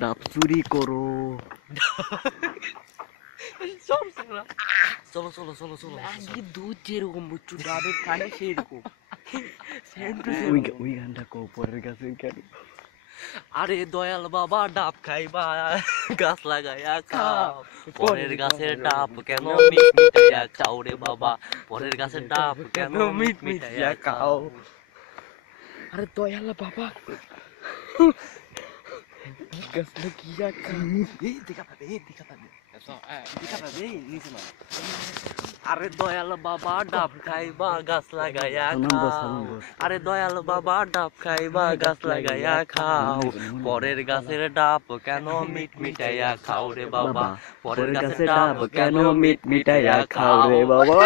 ডাব চুরি করো চলো চলো চলো চলো আগে দুধ যেরকম বুঝছ ডাবের কানে সেরকম ওই গানটা কো পরের কাছে কেন আরে দয়াল বাবা ডাব খাইবা গাছ লাগাইয়া খাও পরের গাছের ডাব কেন মিট মিটাইয়া খাও রে বাবা পরের গাছের ডাব কেন মিট মিটাইয়া খাও আরে দয়ালা বাবা গাছ লাগিয়া এই দেখা পাবে এই দেখা পাবে দেখা পাবে এই নিচে মার আরে দয়াল বাবা ডাব খাইবা গাছ লাগাইয়া সালাম বস, খাও সালাম বস। আরে দয়াল বাবা ডাব খাইবা গাছ লাগাইয়া খাও পরের গাছের ডাব কেন মিট মিটাইয়া খাও রে বাবা পরের গাছের ডাব কেন মিট মিটাইয়া খাও রে বাবা